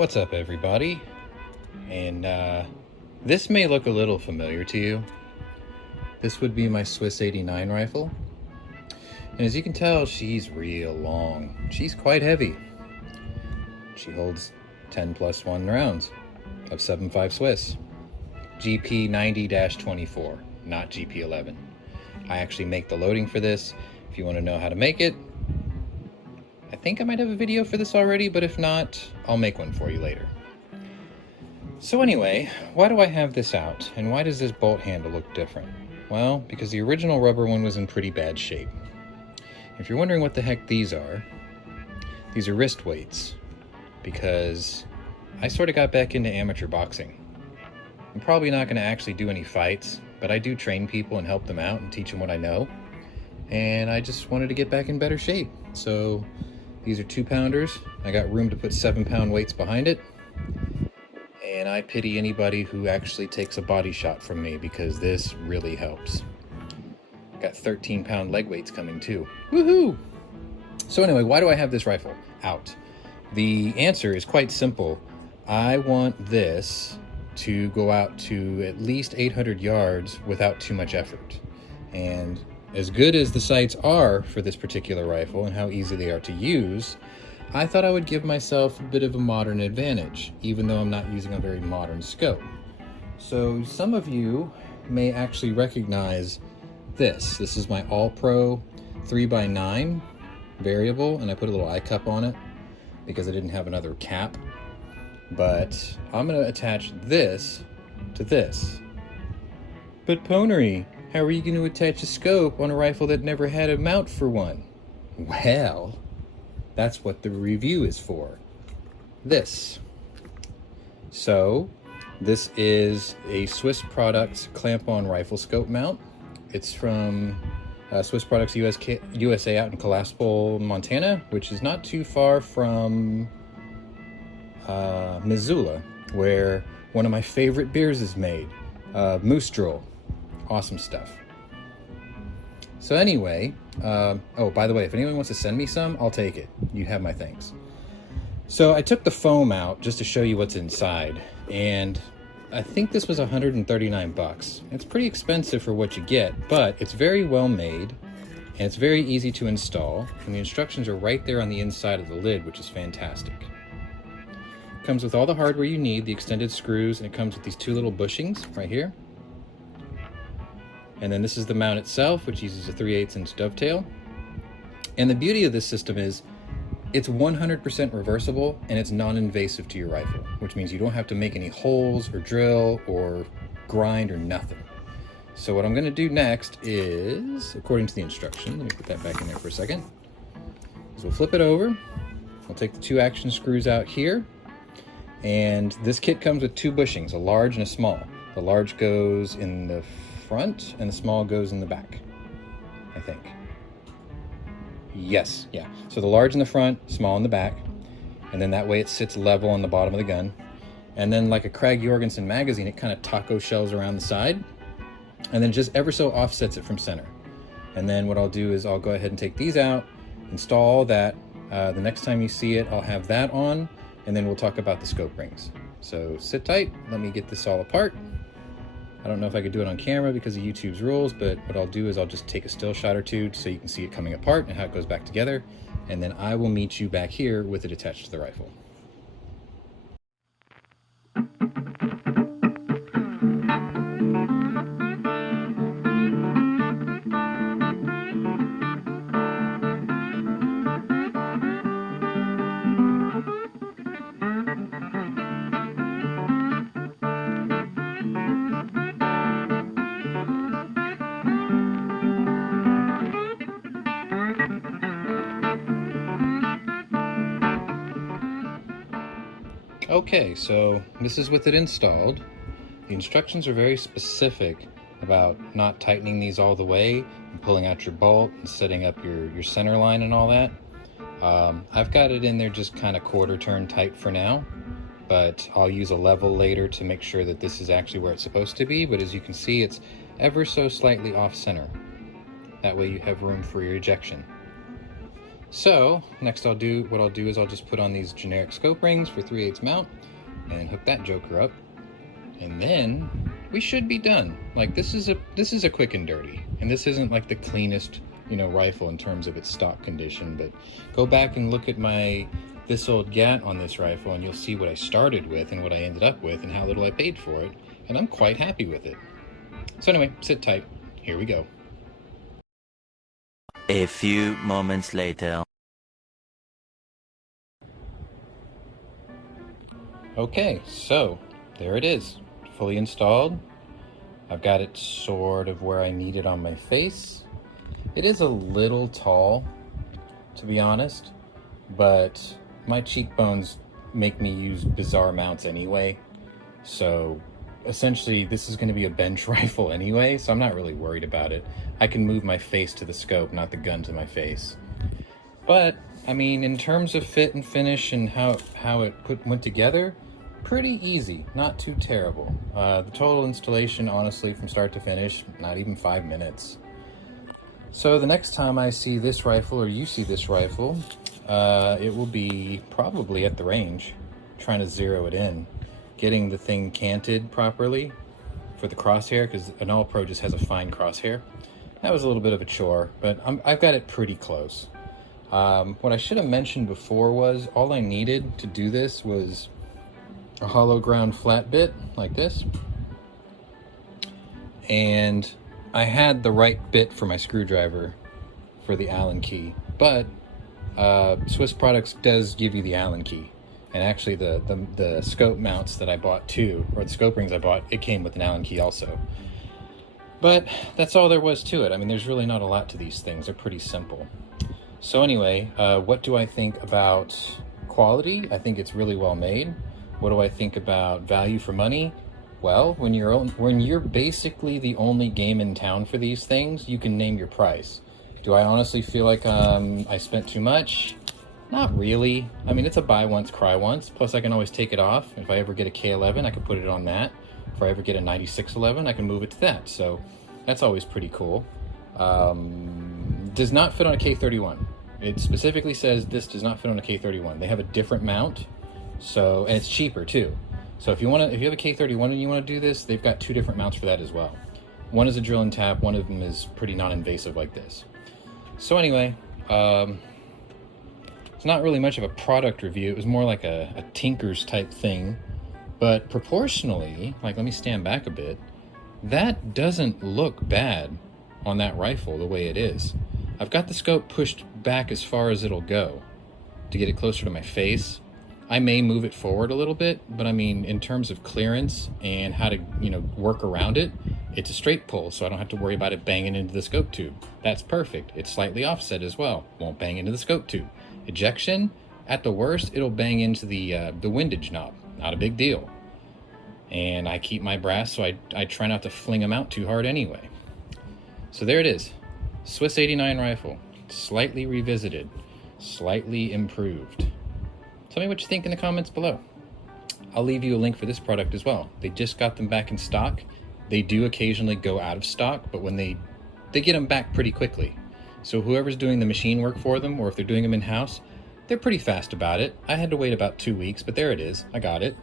What's up, everybody? And this may look a little familiar to you. This would be my Swiss 89 rifle. And as you can tell, she's real long. She's quite heavy. She holds 10 plus 1 rounds of 7.5 Swiss. GP 90-24, not GP 11. I actually make the loading for this. If you want to know how to make it, I think I might have a video for this already, but if not, I'll make one for you later. So anyway, why do I have this out, and why does this bolt handle look different? Well, because the original rubber one was in pretty bad shape. If you're wondering what the heck these are wrist weights, because I sort of got back into amateur boxing. I'm probably not going to actually do any fights, but I do train people and help them out and teach them what I know. And I just wanted to get back in better shape. So these are 2-pounders. I got room to put 7-pound weights behind it. And I pity anybody who actually takes a body shot from me, because this really helps. Got 13-pound leg weights coming too. Woohoo! So anyway, why do I have this rifle out? The answer is quite simple. I want this to go out to at least 800 yards without too much effort. And as good as the sights are for this particular rifle and how easy they are to use, I thought I would give myself a bit of a modern advantage, even though I'm not using a very modern scope. So some of you may actually recognize this. This is my All-Pro 3x9 variable, and I put a little eye cup on it because I didn't have another cap. But I'm going to attach this to this. But Pwnery, how are you going to attach a scope on a rifle that never had a mount for one? Well, that's what the review is for. This. So, this is a Swiss Products clamp-on rifle scope mount. It's from Swiss Products USA out in Kalispell, Montana, which is not too far from Missoula, where one of my favorite beers is made. Moose Drool. Awesome stuff. So anyway, oh, by the way, if anyone wants to send me some, I'll take it. You have my thanks. So I took the foam out just to show you what's inside, and I think this was 139 bucks. It's pretty expensive for what you get, but it's very well made, and it's very easy to install, and the instructions are right there on the inside of the lid, which is fantastic. It comes with all the hardware you need, the extended screws, and it comes with these 2 little bushings right here. And then this is the mount itself, which uses a 3/8 inch dovetail. And the beauty of this system is it's 100% reversible, and it's non-invasive to your rifle, which means you don't have to make any holes or drill or grind or nothing. So what I'm going to do next is, according to the instruction, let me put that back in there for a second, is we'll flip it over. We'll take the 2 action screws out here. And this kit comes with 2 bushings, a large and a small. The large goes in the front and the small goes in the back, I think. Yes, yeah. So the large in the front, small in the back, and then that way it sits level on the bottom of the gun. And then like a Krag Jorgensen magazine, it kind of taco shells around the side, and then just ever so offsets it from center. And then what I'll do is I'll go ahead and take these out, install all that. The next time you see it, I'll have that on, and then we'll talk about the scope rings. So sit tight, let me get this all apart. I don't know if I could do it on camera because of YouTube's rules, but what I'll do is I'll just take a still shot or 2 so you can see it coming apart and how it goes back together, and then I will meet you back here with it attached to the rifle. Okay, so this is with it installed. The instructions are very specific about not tightening these all the way and pulling out your bolt and setting up your center line and all that. I've got it in there just kind of quarter turn tight for now, but I'll use a level later to make sure that this is actually where it's supposed to be. But as you can see, it's ever so slightly off center. That way you have room for your ejection. So next what I'll do is I'll just put on these generic scope rings for 3/8 mount and hook that joker up. And then we should be done. Like this is a quick and dirty. And this isn't like the cleanest, rifle in terms of its stock condition, but go back and look at this old gat on this rifle and you'll see what I started with and what I ended up with and how little I paid for it. And I'm quite happy with it. So anyway, sit tight. Here we go. A few moments later. Okay, so there it is, fully installed. I've got it sort of where I need it on my face. It is a little tall, to be honest, but my cheekbones make me use bizarre mounts anyway. So essentially this is going to be a bench rifle anyway, so I'm not really worried about it. I can move my face to the scope, not the gun to my face. But I mean, in terms of fit and finish and how it went together, pretty easy, not too terrible. The total installation, honestly, from start to finish, not even 5 minutes. So the next time I see this rifle, or you see this rifle, it will be probably at the range, trying to zero it in, getting the thing canted properly for the crosshair, because an All Pro just has a fine crosshair. That was a little bit of a chore, but I've got it pretty close. What I should have mentioned before was all I needed to do this was a hollow ground flat bit like this, and I had the right bit for my screwdriver for the Allen key, but Swiss Products does give you the Allen key, and actually the scope mounts that I bought too, or the scope rings I bought, it came with an Allen key also. But that's all there was to it. I mean, there's really not a lot to these things. They're pretty simple. So anyway, what do I think about quality? I think it's really well made. What do I think about value for money? Well, when you're basically the only game in town for these things, you can name your price. Do I honestly feel like I spent too much? Not really. I mean, it's a buy once, cry once. Plus, I can always take it off. If I ever get a K11, I can put it on that. If I ever get a 9611, I can move it to that. So that's always pretty cool. Does not fit on a K31. It specifically says this does not fit on a K31. They have a different mount, so, and it's cheaper too. So if you have a K31 and you want to do this, they've got 2 different mounts for that as well. One is a drill and tap, one of them is pretty non-invasive like this. So anyway, it's not really much of a product review. It was more like a tinker's type thing, but proportionally, like, let me stand back a bit, that doesn't look bad on that rifle the way it is. I've got the scope pushed back as far as it'll go to get it closer to my face. I may move it forward a little bit, but I mean, in terms of clearance and how to, work around it, it's a straight pull, so I don't have to worry about it banging into the scope tube. That's perfect. It's slightly offset as well. Won't bang into the scope tube. Ejection, at the worst, it'll bang into the windage knob. Not a big deal. And I keep my brass, so I try not to fling them out too hard anyway. So there it is. Swiss 89 rifle. Slightly revisited. Slightly improved. Tell me what you think in the comments below. I'll leave you a link for this product as well. They just got them back in stock. They do occasionally go out of stock, but when they get them back pretty quickly. So whoever's doing the machine work for them, or if they're doing them in-house, they're pretty fast about it. I had to wait about 2 weeks, but there it is. I got it.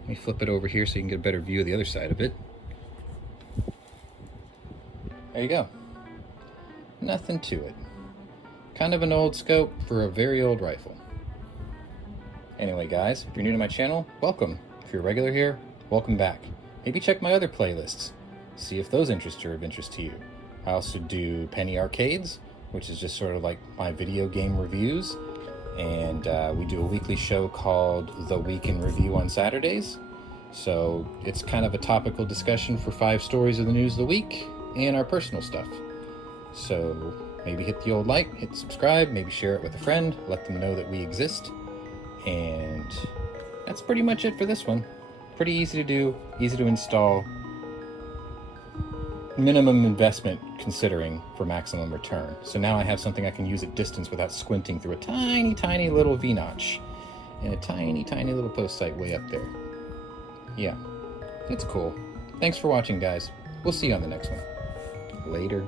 Let me flip it over here so you can get a better view of the other side of it. There you go. Nothing to it. Kind of an old scope for a very old rifle. Anyway, guys, if you're new to my channel, welcome. If you're a regular here, welcome back. Maybe check my other playlists. See if those interests are of interest to you. I also do penny arcades, which is just sort of like my video game reviews. And we do a weekly show called The Week in Review on Saturdays. So it's kind of a topical discussion for 5 stories of the news of the week and our personal stuff. So maybe hit the old like, hit subscribe, maybe share it with a friend, let them know that we exist. And that's pretty much it for this one. Pretty easy to do, easy to install. Minimum investment considering for maximum return. So now I have something I can use at distance without squinting through a tiny, tiny little V-notch and a tiny, tiny little post sight way up there. Yeah, it's cool. Thanks for watching, guys. We'll see you on the next one. Later.